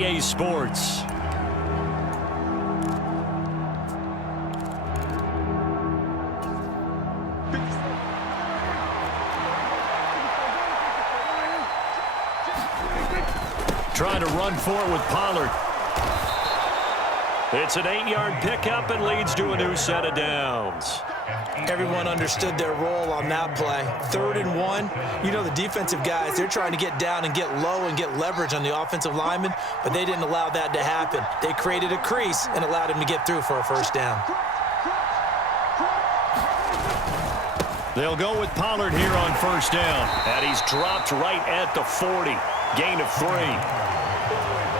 EA Sports. Trying to run for it with Pollard. It's an 8-yard pickup and leads to a new set of downs. Everyone understood their role on that play. 3rd and 1. You know, the defensive guys, they're trying to get down and get low and get leverage on the offensive linemen, but they didn't allow that to happen. They created a crease and allowed him to get through for a first down. They'll go with Pollard here on first down. And he's dropped right at the 40. Gain of 3.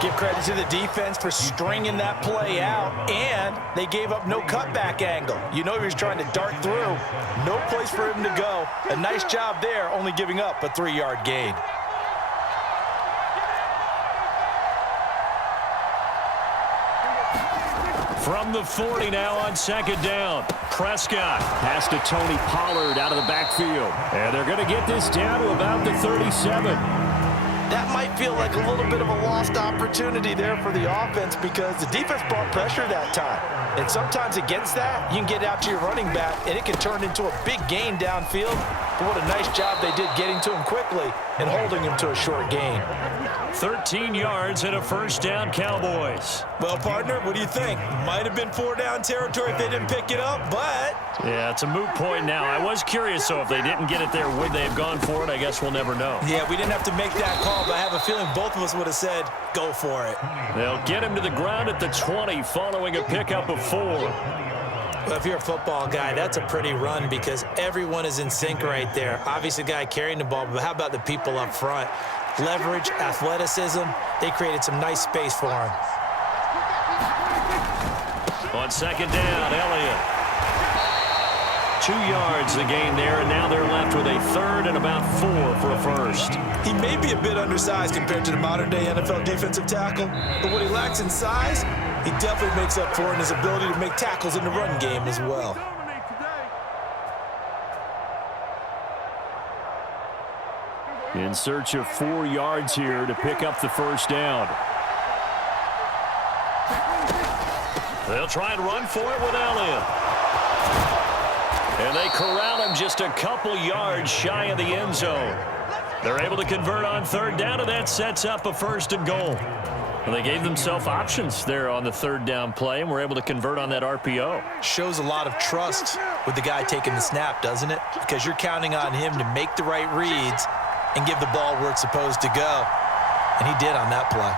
Give credit to the defense for stringing that play out, and they gave up no cutback angle. You know he was trying to dart through. No place for him to go. A nice job there, only giving up a 3-yard gain. From the 40 now on second down. Prescott pass to Tony Pollard out of the backfield. And they're going to get this down to about the 37. That might feel like a little bit of a lost opportunity there for the offense because the defense brought pressure that time. And sometimes against that, you can get out to your running back, and it can turn into a big gain downfield. But what a nice job they did getting to him quickly and holding him to a short gain. 13 yards and a first down, Cowboys. Well, partner, what do you think? Might have been 4-down territory if they didn't pick it up, but... Yeah, it's a moot point now. I was curious, so if they didn't get it there, would they have gone for it? I guess we'll never know. Yeah, we didn't have to make that call, but I have a feeling both of us would have said, go for it. They'll get him to the ground at the 20 following a pickup of 4. Well, if you're a football guy, that's a pretty run because everyone is in sync right there. Obviously, the guy carrying the ball, but how about the people up front? Leverage, athleticism, they created some nice space for him. On second down, Elliott. 2 yards the gain there, and now they're left with a 3rd and about 4 for a first. He may be a bit undersized compared to the modern-day NFL defensive tackle, but what he lacks in size, he definitely makes up for in his ability to make tackles in the run game as well. In search of 4 yards here to pick up the first down. They'll try and run for it with Elliott. And they corral him just a couple yards shy of the end zone. They're able to convert on 3rd down, and that sets up a 1st and goal. And they gave themselves options there on the 3rd down play, and were able to convert on that RPO. Shows a lot of trust with the guy taking the snap, doesn't it? Because you're counting on him to make the right reads and give the ball where it's supposed to go. And he did on that play.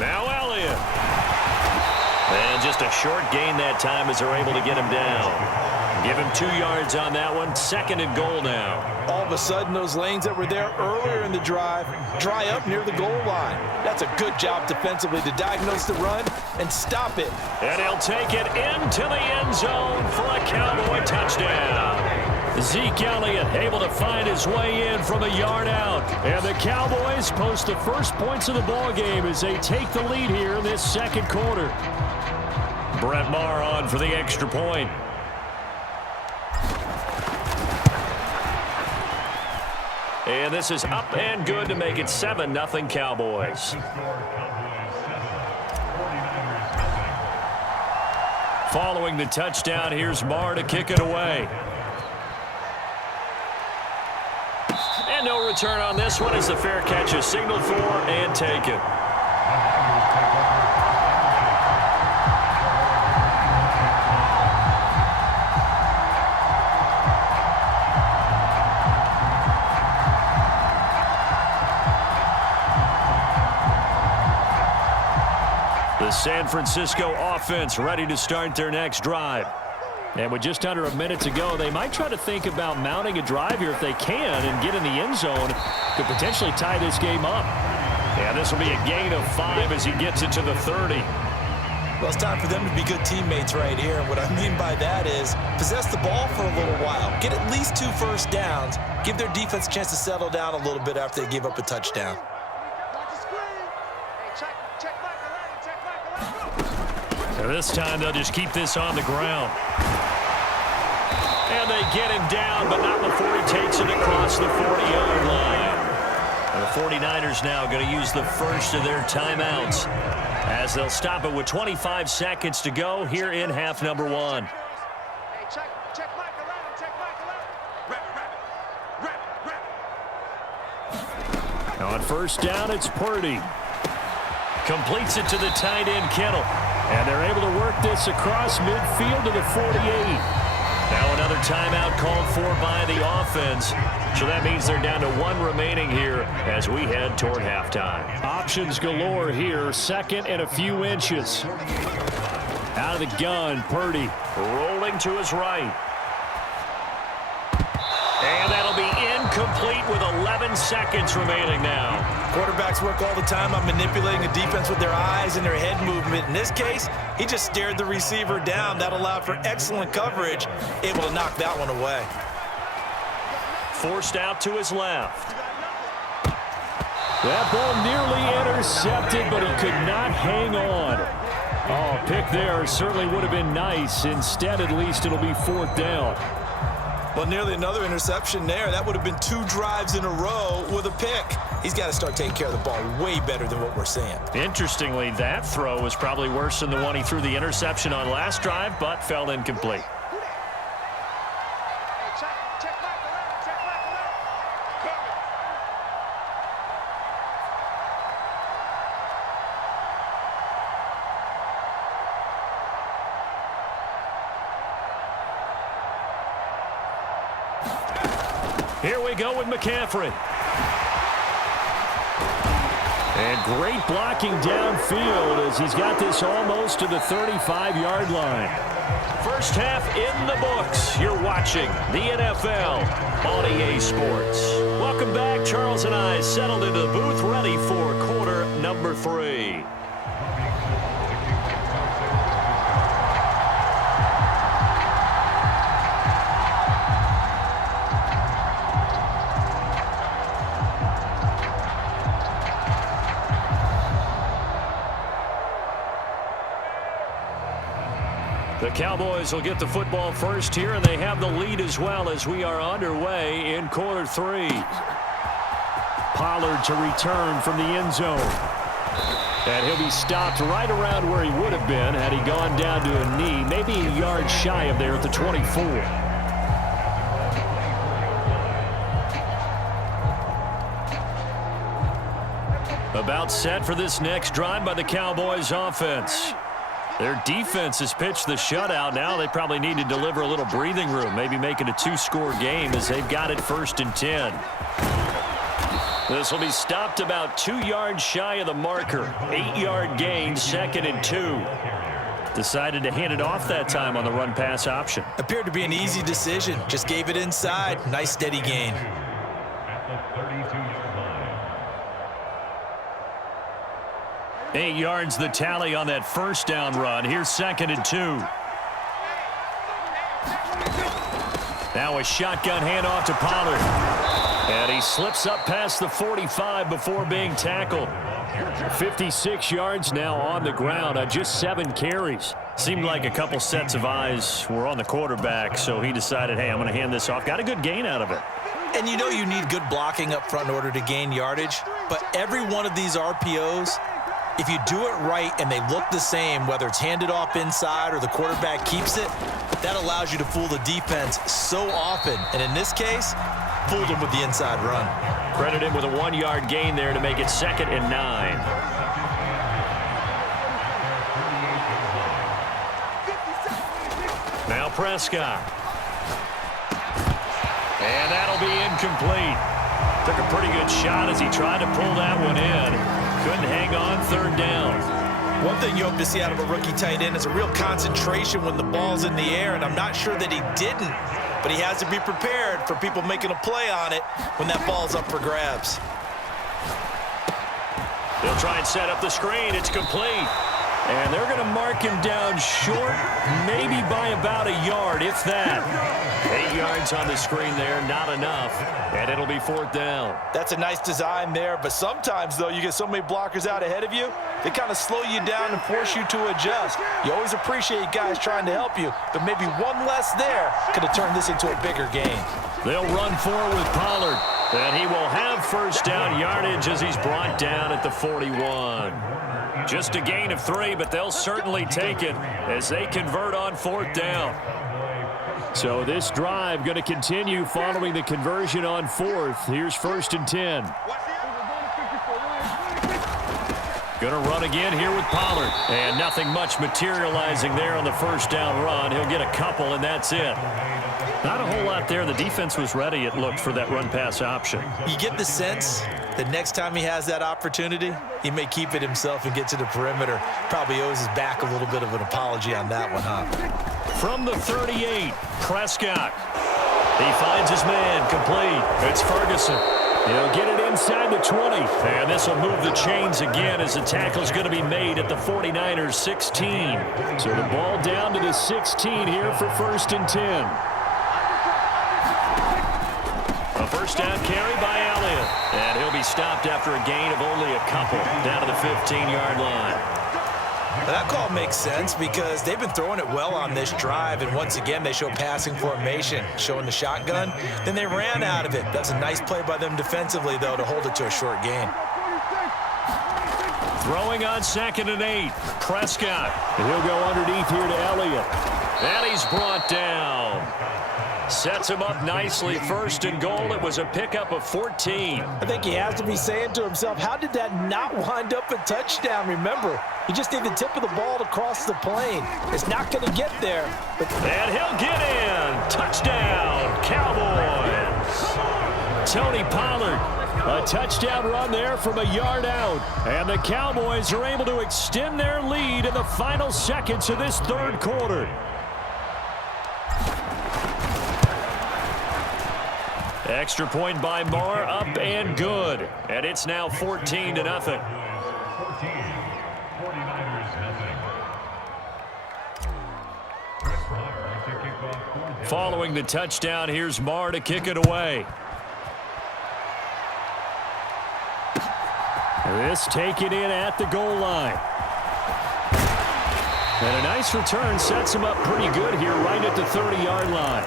Now Elliott. And just a short gain that time as they're able to get him down. Give him 2 yards on that one. 2nd and goal now. All of a sudden, those lanes that were there earlier in the drive dry up near the goal line. That's a good job defensively to diagnose the run and stop it. And he'll take it into the end zone for a Cowboy touchdown. Zeke Elliott able to find his way in from a yard out. And the Cowboys post the first points of the ball game as they take the lead here in this 2nd quarter. Brett Maher on for the extra point. And this is up and good to make it 7-0 Cowboys. Following the touchdown, here's Maher to kick it away. And no return on this one as the fair catch is signaled for and taken. The San Francisco offense ready to start their next drive. And with just under a minute to go, they might try to think about mounting a drive here if they can and get in the end zone. Could potentially tie this game up. And this will be a gain of 5 as he gets it to the 30. Well, it's time for them to be good teammates right here. And what I mean by that is possess the ball for a little while. Get at least 2 first downs. Give their defense a chance to settle down a little bit after they give up a touchdown. Check back. And this time they'll just keep this on the ground. And they get him down, but not before he takes it across the 40-yard line. And the 49ers now going to use the first of their timeouts as they'll stop it with 25 seconds to go here in half number one. On first down, it's Purdy. Completes it to the tight end, Kittle. And they're able to work this across midfield to the 48. Now another timeout called for by the offense. So that means they're down to one remaining here as we head toward halftime. Options galore here. Second and a few inches. Out of the gun, Purdy rolling to his right. And that'll be incomplete with 11 seconds remaining now. Quarterbacks work all the time on manipulating a defense with their eyes and their head movement. In this case, he just stared the receiver down. That allowed for excellent coverage, able to knock that one away. Forced out to his left. That ball nearly intercepted, but he could not hang on. Oh, pick there certainly would have been nice. Instead, at least, it'll be fourth down. Well, nearly another interception there. That would have been 2 drives in a row with a pick. He's got to start taking care of the ball way better than what we're seeing. Interestingly, that throw was probably worse than the one he threw the interception on last drive, but fell incomplete. Here we go with McCaffrey. And great blocking downfield as he's got this almost to the 35-yard line. First half in the books. You're watching the NFL on EA Sports. Welcome back. Charles and I settled into the booth ready for quarter number 3. The Cowboys will get the football first here, and they have the lead as well as we are underway in quarter 3. Pollard to return from the end zone. And he'll be stopped right around where he would have been had he gone down to a knee, maybe a yard shy of there at the 24. About set for this next drive by the Cowboys offense. Their defense has pitched the shutout. Now they probably need to deliver a little breathing room, maybe make it a 2-score game as they've got it 1st and 10. This will be stopped about 2 yards shy of the marker. 8-yard gain, 2nd and 2. Decided to hand it off that time on the run-pass option. Appeared to be an easy decision. Just gave it inside. Nice steady gain. 8 yards the tally on that first down run. Here's 2nd and 2. Now a shotgun handoff to Pollard. And he slips up past the 45 before being tackled. 56 yards now on the ground on just 7 carries. Seemed like a couple sets of eyes were on the quarterback, so he decided, hey, I'm going to hand this off. Got a good gain out of it. And you know you need good blocking up front in order to gain yardage, but every one of these RPOs, if you do it right and they look the same, whether it's handed off inside or the quarterback keeps it, that allows you to fool the defense so often. And in this case, fooled him with the inside run. Credit him with a 1-yard gain there to make it 2nd and 9. Now Prescott. And that'll be incomplete. Took a pretty good shot as he tried to pull that one in. Couldn't hang on, 3rd down. One thing you hope to see out of a rookie tight end is a real concentration when the ball's in the air, and I'm not sure that he didn't, but he has to be prepared for people making a play on it when that ball's up for grabs. They'll try and set up the screen. It's complete. And they're going to mark him down short, maybe by about a yard, if that. 8 yards on the screen there, not enough. And it'll be 4th down. That's a nice design there, but sometimes, though, you get so many blockers out ahead of you, they kind of slow you down and force you to adjust. You always appreciate guys trying to help you, but maybe one less there could have turned this into a bigger game. They'll run forward with Pollard, and he will have 1st down yardage as he's brought down at the 41. Just a gain of 3, but they'll certainly take it as they convert on 4th down. So this drive going to continue following the conversion on 4th. Here's 1st and 10. Going to run again here with Pollard. And nothing much materializing there on the 1st down run. He'll get a couple, and that's it. Not a whole lot there. The defense was ready, it looked, for that run-pass option. You get the sense that next time he has that opportunity, he may keep it himself and get to the perimeter. Probably owes his back a little bit of an apology on that one, huh? From the 38, Prescott. He finds his man, complete. It's Ferguson. He'll get it inside the 20. And this will move the chains again as the tackle's going to be made at the 49ers 16. So the ball down to the 16 here for 1st and 10. A 1st down carry by Elliott. And he'll be stopped after a gain of only a couple down to the 15-yard line. Well, that call makes sense because they've been throwing it well on this drive, and once again they show passing formation, showing the shotgun. Then they ran out of it. That's a nice play by them defensively, though, to hold it to a short gain. Throwing on 2nd and 8, Prescott. And he'll go underneath here to Elliott. And he's brought down. Sets him up nicely. 1st and goal. It was a pickup of 14. I think he has to be saying to himself, how did that not wind up a touchdown? Remember, you just need the tip of the ball to cross the plane. It's not going to get there. And he'll get in. Touchdown, Cowboys. Tony Pollard. A touchdown run there from a yard out. And the Cowboys are able to extend their lead in the final seconds of this 3rd quarter. Extra point by Marr, up and good. And it's now 14-0. Following the touchdown, here's Marr to kick it away. This taken in at the goal line. And a nice return sets him up pretty good here right at the 30-yard line.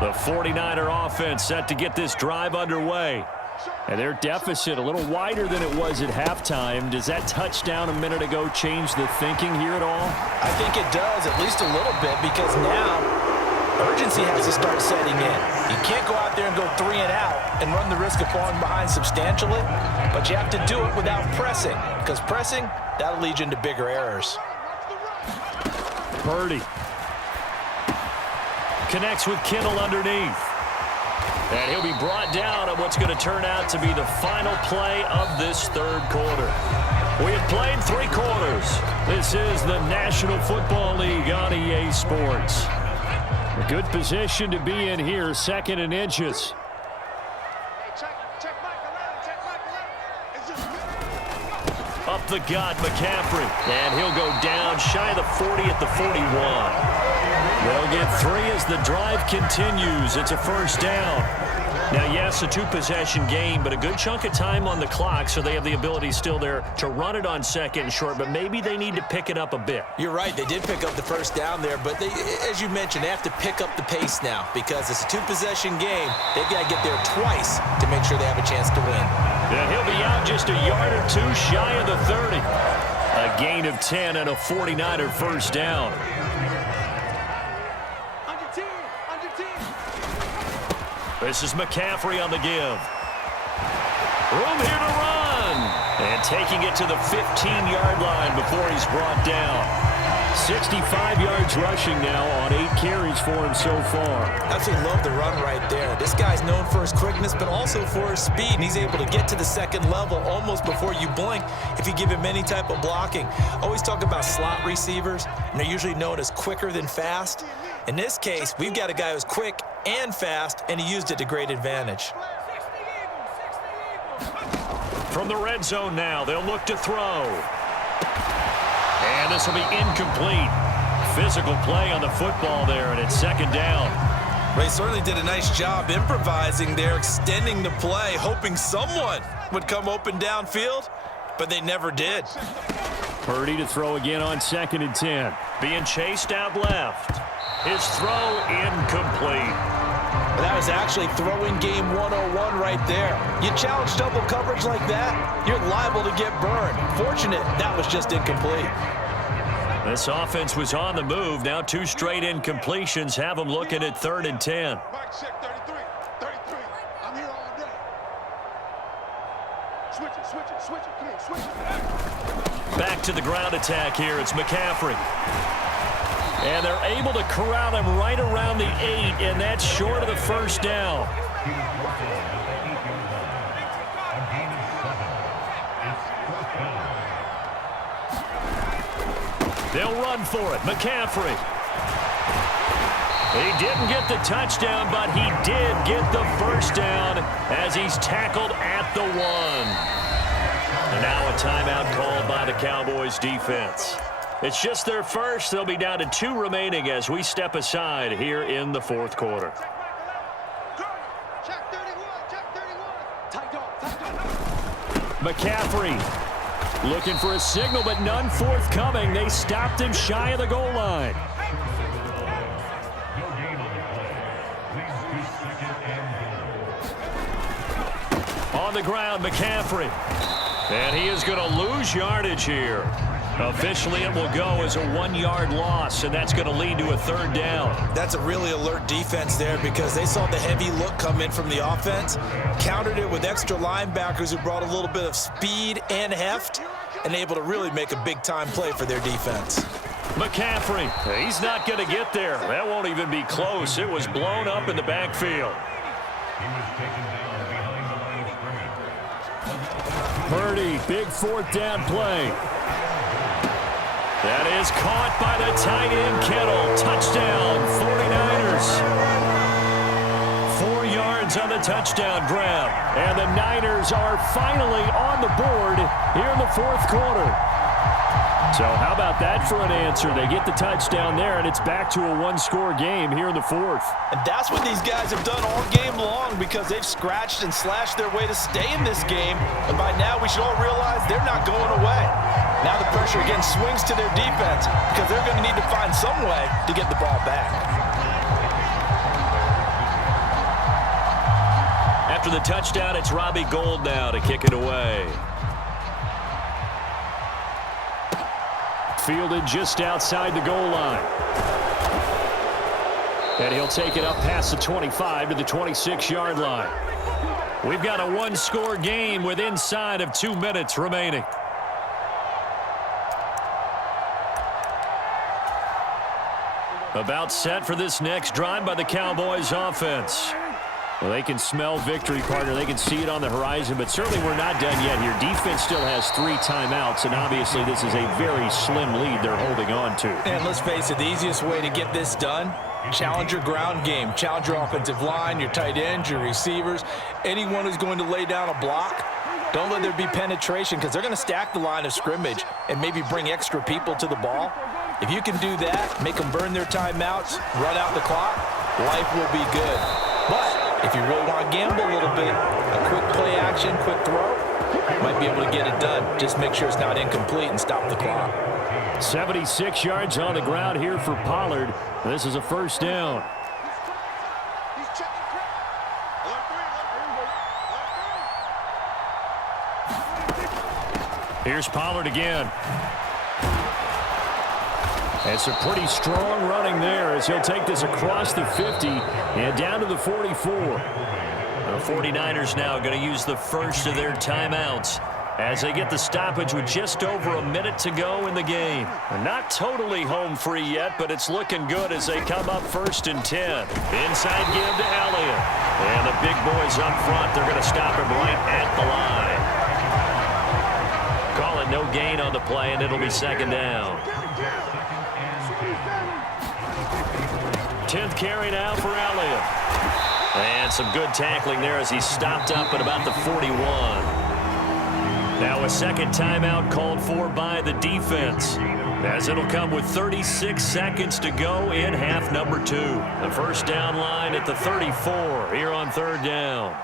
The 49er offense set to get this drive underway. And their deficit a little wider than it was at halftime. Does that touchdown a minute ago change the thinking here at all? I think it does, at least a little bit, because now urgency has to start setting in. You can't go out there and go 3 and out and run the risk of falling behind substantially, but you have to do it without pressing, because pressing, that'll lead you into bigger errors. Purdy connects with Kittle underneath. And he'll be brought down on what's going to turn out to be the final play of this 3rd quarter. We have played 3 quarters. This is the National Football League on EA Sports. A good position to be in here, 2nd and inches. Up the gut, McCaffrey. And he'll go down shy of the 40 at the 41. They'll get 3 as the drive continues. It's a 1st down. Now, yes, a 2-possession game, but a good chunk of time on the clock, so they have the ability still there to run it on 2nd and short, but maybe they need to pick it up a bit. You're right. They did pick up the 1st down there, but they, as you mentioned, they have to pick up the pace now because it's a 2-possession game. They've got to get there twice to make sure they have a chance to win. And he'll be out just a yard or 2 shy of the 30. A gain of 10 and a 49er 1st down. This is McCaffrey on the give. Room here to run. And taking it to the 15-yard line before he's brought down. 65 yards rushing now on 8 carries for him so far. Absolutely love the run right there. This guy's known for his quickness, but also for his speed. And he's able to get to the 2nd level almost before you blink if you give him any type of blocking. Always talk about slot receivers, and they're usually known as quicker than fast. In this case, we've got a guy who's quick and fast, and he used it to great advantage. From the red zone now, they'll look to throw. And this will be incomplete. Physical play on the football there, and it's second down. They certainly did a nice job improvising there, extending the play, hoping someone would come open downfield, but they never did. Purdy to throw again on 2nd and 10. Being chased out left. His throw incomplete. That was actually throwing game 101 right there. You challenge double coverage like that, you're liable to get burned. Fortunate, that was just incomplete. This offense was on the move. Now 2 straight incompletions have them looking at 3rd and 10. Mike check 33. 33. I'm here all day. Switch it, switch it, switch it. Come on, switch it. Back to the ground attack here. It's McCaffrey. And they're able to corral him right around the 8, and that's short of the first down. They'll run for it. McCaffrey. He didn't get the touchdown, but he did get the first down as he's tackled at the 1. And now a timeout called by the Cowboys defense. It's just their first. They'll be down to 2 remaining as we step aside here in the 4th quarter. Check 31, check 31. Tight dog, tight dog. McCaffrey looking for a signal, but none forthcoming. They stopped him shy of the goal line. On the ground, McCaffrey. And he is going to lose yardage here. Officially, it will go as a 1-yard loss, and that's going to lead to a 3rd down. That's a really alert defense there because they saw the heavy look come in from the offense, countered it with extra linebackers who brought a little bit of speed and heft, and able to really make a big-time play for their defense. McCaffrey, he's not going to get there. That won't even be close. It was blown up in the backfield. Purdy, big 4th down play. That is caught by the tight end, Kittle. Touchdown, 49ers. 4 yards on the touchdown grab. And the Niners are finally on the board here in the 4th quarter. So how about that for an answer? They get the touchdown there, and it's back to a 1-score game here in the 4th. And that's what these guys have done all game long because they've scratched and slashed their way to stay in this game. And by now, we should all realize they're not going away. Now the pressure again swings to their defense because they're going to need to find some way to get the ball back. After the touchdown, it's Robbie Gould now to kick it away. Fielded just outside the goal line. And he'll take it up past the 25 to the 26-yard line. We've got a 1-score game with inside of 2 minutes remaining. About set for this next drive by the Cowboys offense. Well, they can smell victory, partner. They can see it on the horizon, but certainly we're not done yet here. Defense still has 3 timeouts, and obviously this is a very slim lead they're holding on to. And let's face it, the easiest way to get this done, challenge your ground game. Challenge your offensive line, your tight ends, your receivers, anyone who's going to lay down a block. Don't let there be penetration because they're going to stack the line of scrimmage and maybe bring extra people to the ball. If you can do that, make them burn their timeouts, run out the clock, life will be good. But if you really want to gamble a little bit, a quick play action, quick throw, might be able to get it done. Just make sure it's not incomplete and stop the clock. 76 yards on the ground here for Pollard. This is a 1st down. He's checking crap. Alert 3, Here's Pollard again. It's a pretty strong running there as he'll take this across the 50 and down to the 44. The 49ers now going to use the first of their timeouts as they get the stoppage with just over a minute to go in the game. They're not totally home free yet, but it's looking good as they come up 1st and 10. Inside give to Elliott. And the big boys up front, they're going to stop him right at the line. Call it no gain on the play, and it'll be 2nd down. 10th carry now for Elliott. And some good tackling there as he stopped up at about the 41. Now a second timeout called for by the defense, as it'll come with 36 seconds to go in half number 2. The first down line at the 34 here on third down.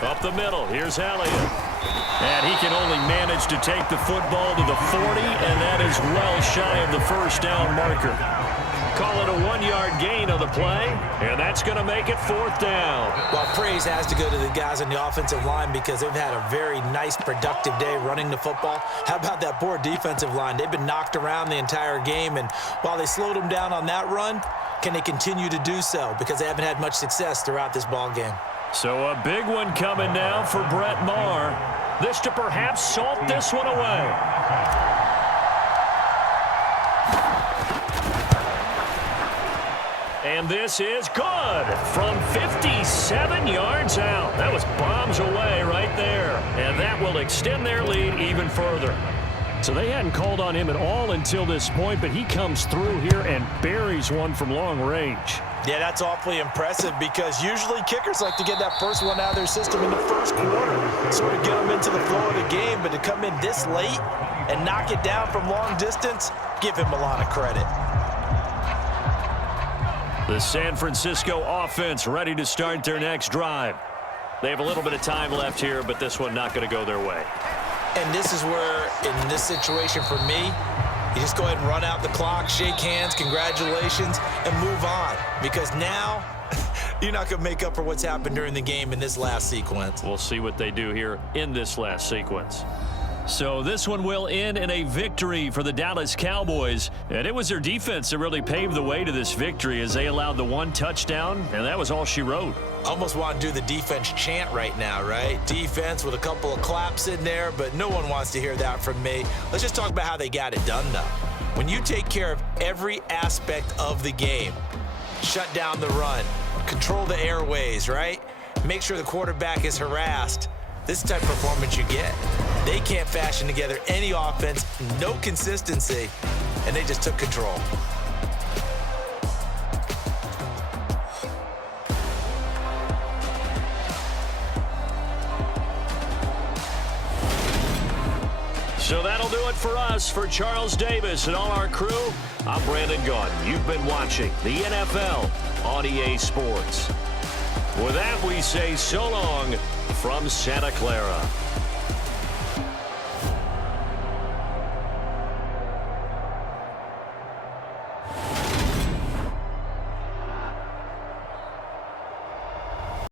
Up the middle, here's Elliott. And he can only manage to take the football to the 40, and that is well shy of the first down marker. Call it a 1-yard gain on the play, and that's going to make it fourth down. Well, praise has to go to the guys on the offensive line because they've had a very nice, productive day running the football. How about that poor defensive line? They've been knocked around the entire game, and while they slowed them down on that run, can they continue to do so? Because they haven't had much success throughout this ball game. So a big one coming now for Brett Maher. This to perhaps salt this one away. And this is good from 57 yards out. That was bombs away right there. And that will extend their lead even further. So they hadn't called on him at all until this point, but he comes through here and buries one from long range. Yeah, that's awfully impressive because usually kickers like to get that first one out of their system in the first quarter, sort of get them into the flow of the game, but to come in this late and knock it down from long distance, give him a lot of credit. The San Francisco offense ready to start their next drive. They have a little bit of time left here, but this one not going to go their way. And this is where, in this situation for me, you just go ahead and run out the clock, shake hands, congratulations, and move on. Because now, you're not going to make up for what's happened during the game in this last sequence. We'll see what they do here in this last sequence. So this one will end in a victory for the Dallas Cowboys. And it was their defense that really paved the way to this victory as they allowed the one touchdown, and that was all she wrote. Almost want to do the defense chant right now, right? Defense with a couple of claps in there, but no one wants to hear that from me. Let's just talk about how they got it done, though. When you take care of every aspect of the game, shut down the run, control the airways, right? Make sure the quarterback is harassed. This type of performance you get. They can't fashion together any offense, no consistency, and they just took control. So that'll do it for us. For Charles Davis and all our crew, I'm Brandon Gaudin. You've been watching the NFL on EA Sports. With that, we say so long from Santa Clara.